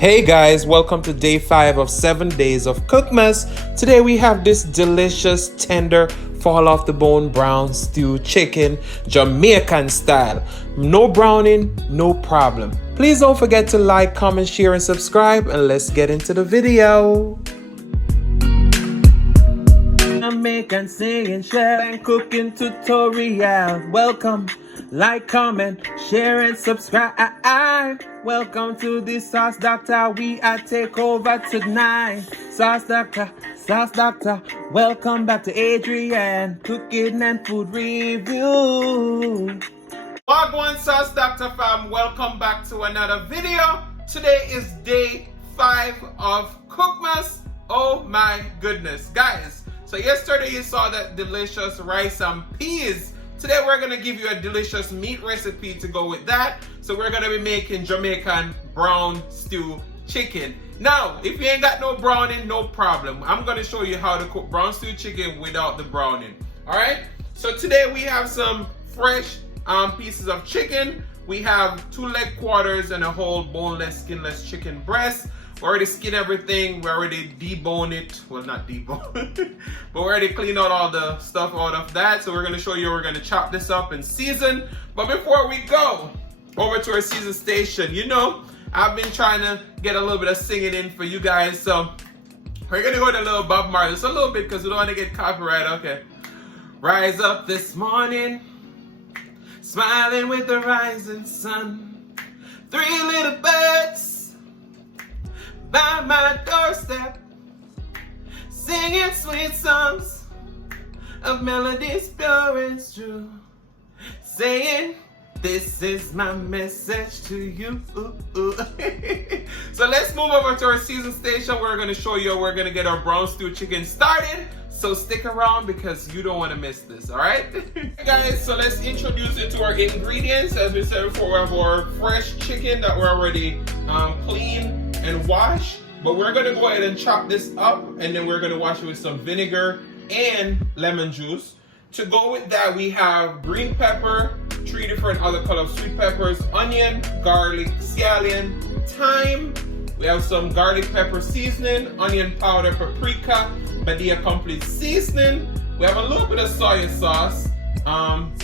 Hey guys, welcome to day 5 of 7 days of Cookmas. Today we have this delicious, tender, fall off the bone brown stew chicken, Jamaican style. No browning, no problem. Please don't forget to like, comment, share, and subscribe, and let's get into the video. Jamaican singing, chef, and cooking tutorial. Welcome. Like, comment, share, and subscribe. Welcome to the Sauce Doctor. We are take over tonight. Sauce Doctor, welcome back to Adrian, cooking and food review. Wagwan Sauce Doctor fam, welcome back to another video. Today is day 5 of Cookmas. Oh my goodness, guys. So yesterday you saw that delicious rice and peas. Today we're going to give you a delicious meat recipe to go with that. So we're going to be making Jamaican brown stew chicken. Now, if you ain't got no browning, no problem. I'm going to show you how to cook brown stew chicken without the browning. Alright? So today we have some fresh pieces of chicken. We have 2 leg quarters and a whole boneless, skinless chicken breast. We already skinned everything. We already deboned it. Well, not deboned, but we already cleaned out all the stuff out of that. So we're going to show you, we're going to chop this up and season. But before we go over to our season station, you know, I've been trying to get a little bit of singing in for you guys. So we're going to go with a little Bob Marley. Just a little bit because we don't want to get copyright. Okay. Rise up this morning, smiling with the rising sun. 3 little birds by my doorstep, singing sweet songs of melodies pure and true, saying, this is my message to you. So let's move over to our season station. We're going to show you how we're going to get our brown stew chicken started. So stick around because you don't want to miss this, alright? Guys, so let's introduce it to our ingredients. As we said before, we have our fresh chicken that we're already cleaned and wash, but we're gonna go ahead and chop this up, and then we're gonna wash it with some vinegar and lemon juice. To go with that, we have green pepper, 3 different other color sweet peppers, onion, garlic, scallion, thyme. We have some garlic pepper seasoning, onion powder, paprika, Badia complete seasoning. We have a little bit of soy sauce,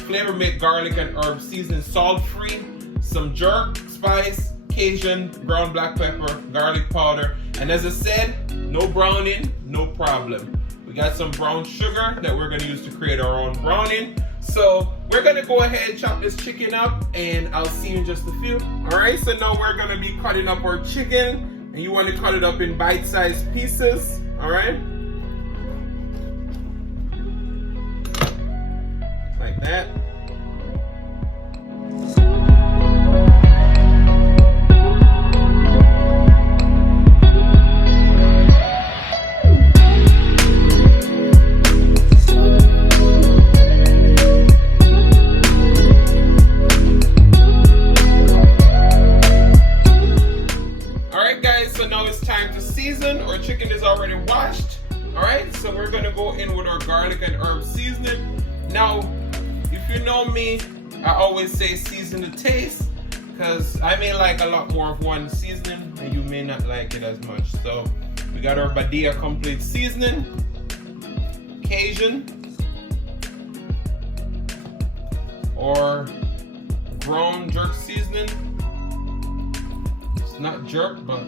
flavor made garlic and herb seasoning, salt free, some jerk spice, Cajun, brown black pepper, garlic powder, and as I said, no browning, no problem. We got some brown sugar that we're going to use to create our own browning. So we're going to go ahead and chop this chicken up, and I'll see you in just a few. Alright, so now we're going to be cutting up our chicken, and you want to cut it up in bite-sized pieces. Alright, like that. Our chicken is already washed. Alright, so we're gonna go in with our garlic and herb seasoning. Now, if you know me, I always say season to taste, because I may like a lot more of one seasoning and you may not like it as much. So we got our Badia complete seasoning, Cajun, or ground jerk seasoning. It's not jerk, but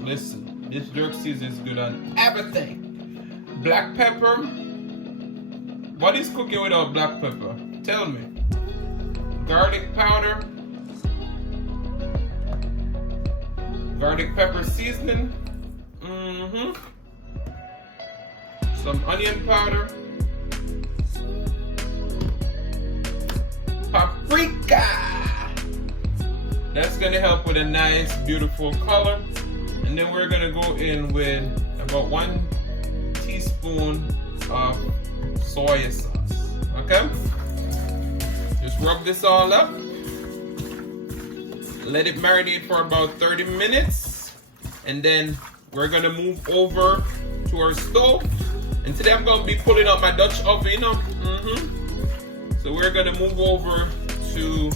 listen, this jerk seasoning is good on everything. Black pepper. What is cooking without black pepper? Tell me. Garlic powder. Garlic pepper seasoning. Some onion powder. Paprika. That's gonna help with a nice, beautiful color. And then we're gonna go in with about 1 teaspoon of soy sauce. Okay? Just rub this all up. Let it marinate for about 30 minutes. And then we're gonna move over to our stove. And today I'm gonna be pulling out my Dutch oven, you know. So we're gonna move over to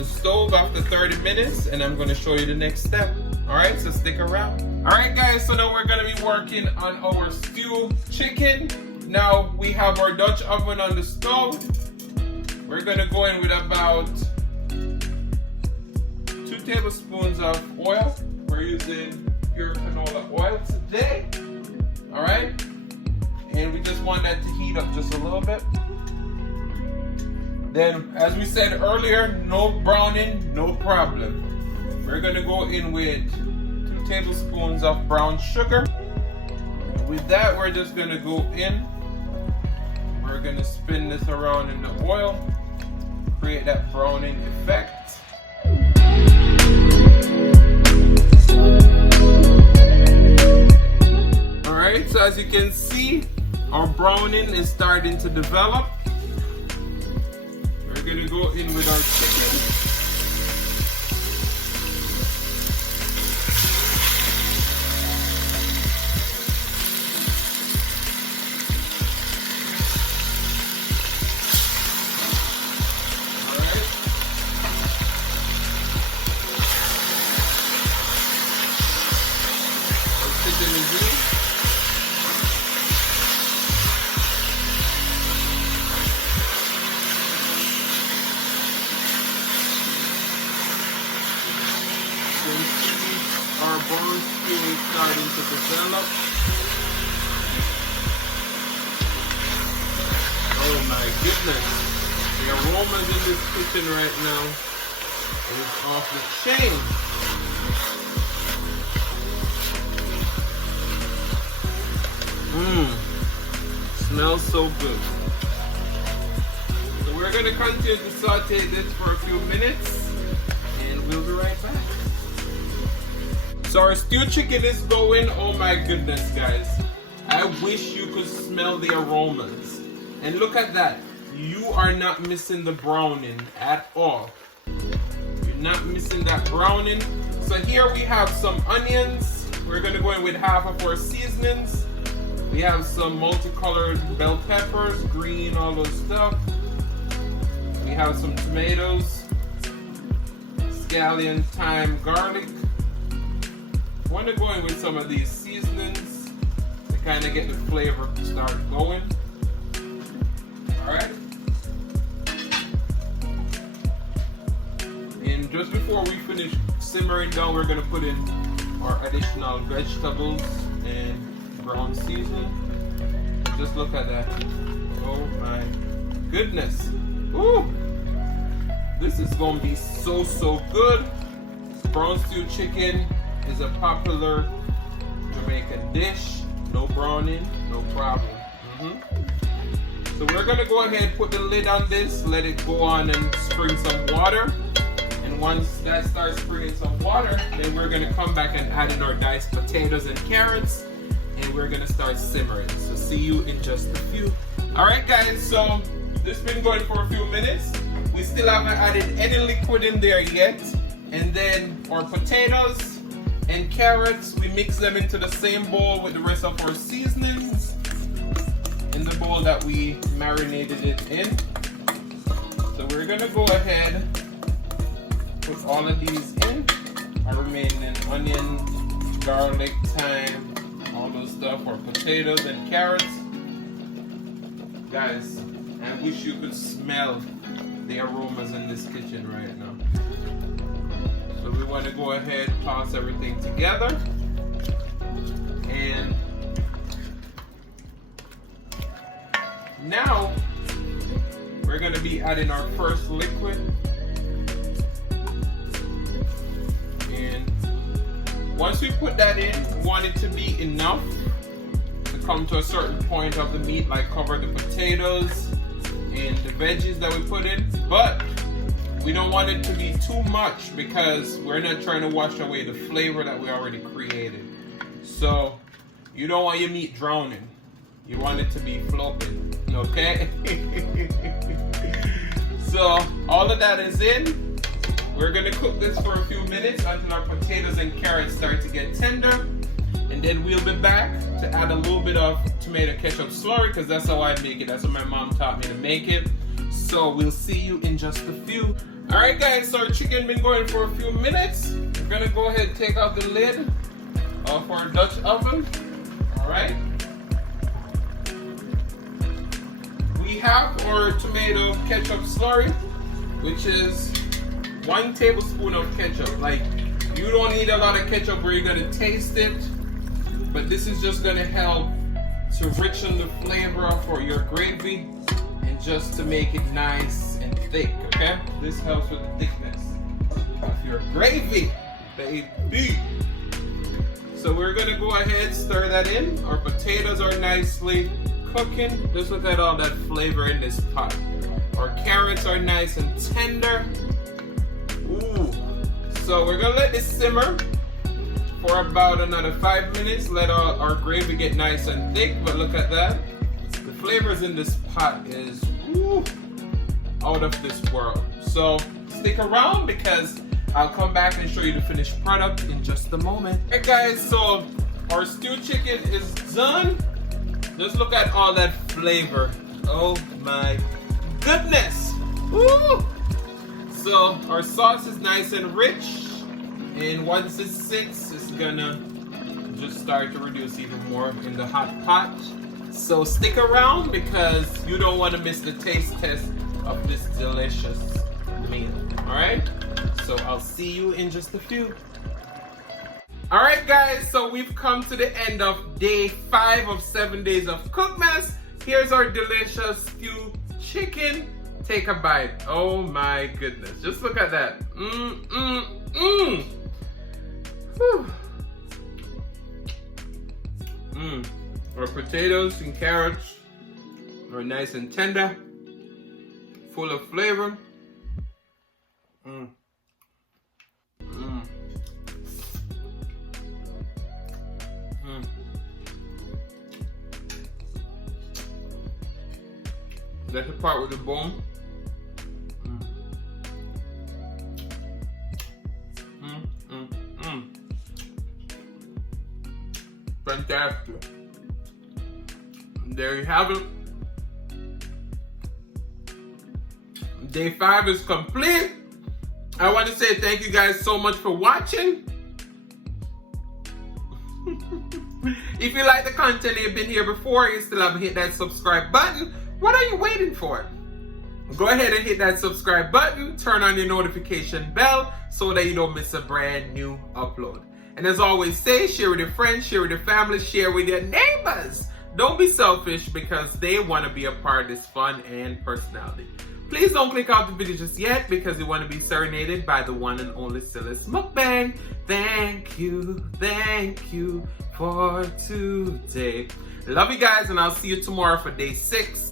the stove after 30 minutes, and I'm going to show you the next step. Alright, so stick around. Alright guys, so now we're gonna be working on our stew chicken. Now we have our Dutch oven on the stove. We're gonna go in with about 2 tablespoons of oil. We're using pure canola oil today. Alright? And we just want that to heat up just a little bit. Then, as we said earlier, no browning, no problem. We're gonna go in with 2 tablespoons of brown sugar. And with that, we're just gonna go in. We're gonna spin this around in the oil, create that browning effect. Alright, so as you can see, our browning is starting to develop. We're gonna go in with our chicken. Alright. Our chicken is in. Our brown stew is starting to develop. Oh my goodness. The aromas in this kitchen right now is off the chain. Smells so good. So we're going to continue to saute this for a few minutes and we'll be right back. So our stew chicken is going. Oh my goodness, guys. I wish you could smell the aromas. And look at that. You are not missing the browning at all. You're not missing that browning. So here we have some onions. We're going to go in with half of our seasonings. We have some multicolored bell peppers, green, all those stuff. We have some tomatoes, scallion, thyme, garlic. I want to go in with some of these seasonings to kind of get the flavor to start going. Alright. And just before we finish simmering down, we're going to put in our additional vegetables and brown seasoning. Just look at that. Oh my goodness. Ooh. This is going to be so good. Brown stew chicken is a popular Jamaican dish. No browning, no problem. So we're gonna go ahead and put the lid on this, let it go on and spring some water. And once that starts springing some water, then we're gonna come back and add in our diced potatoes and carrots, and we're gonna start simmering. So see you in just a few. Alright guys, so this has been going for a few minutes. We still haven't added any liquid in there yet. And then our potatoes and carrots, we mix them into the same bowl with the rest of our seasonings in the bowl that we marinated it in. So we're gonna go ahead, put all of these in, our remaining onion, garlic, thyme, all those stuff, our potatoes and carrots. Guys, I wish you could smell the aromas in this kitchen right now. So we want to go ahead, toss everything together, and now we're going to be adding our first liquid. And once we put that in, we want it to be enough to come to a certain point of the meat, like cover the potatoes and the veggies that we put in, but we don't want it to be too much because we're not trying to wash away the flavor that we already created. So you don't want your meat drowning. You want it to be floating, okay? So all of that is in. We're gonna cook this for a few minutes until our potatoes and carrots start to get tender. And then we'll be back to add a little bit of tomato ketchup slurry, because that's how I make it. That's how my mom taught me to make it. So we'll see you in just a few. Alright guys, so our chicken been going for a few minutes. We're gonna go ahead and take out the lid of our Dutch oven. Alright. We have our tomato ketchup slurry, which is 1 tablespoon of ketchup. Like, you don't need a lot of ketchup where you're gonna taste it, but this is just gonna help to richen the flavor for your gravy and just to make it nice and thick, okay? This helps with the thickness of your gravy, baby. So we're gonna go ahead, stir that in. Our potatoes are nicely cooking. Just look at all that flavor in this pot. Our carrots are nice and tender. Ooh. So we're gonna let this simmer for about another 5 minutes. Let our gravy get nice and thick, but look at that. The flavors in this pot is out of this world. So stick around because I'll come back and show you the finished product in just a moment. Hey guys, so our stewed chicken is done. Just look at all that flavor. Oh my goodness. Woo! So our sauce is nice and rich. And once it sits, it's gonna just start to reduce even more in the hot pot. So stick around because you don't want to miss the taste test of this delicious meal. Alright? So I'll see you in just a few. Alright guys, so we've come to the end of day 5 of 7 days of Cookmas. Here's our delicious stewed chicken. Take a bite. Oh my goodness. Just look at that. Whew. Our potatoes and carrots are nice and tender, full of flavor. That's the part with the bone. Fantastic. There you have it. Day 5 is complete. I want to say thank you guys so much for watching. If you like the content and you've been here before, you still haven't hit that subscribe button, what are you waiting for? Go ahead and hit that subscribe button, turn on your notification bell so that you don't miss a brand new upload. And as always say, share with your friends, share with your family, share with your neighbors. Don't be selfish because they want to be a part of this fun and personality. Please don't click off the video just yet because you want to be serenaded by the one and only Silas Mukbang. Thank you for today. Love you guys and I'll see you tomorrow for day 6.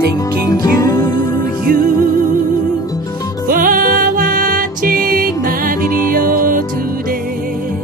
Thanking you for watching my video today.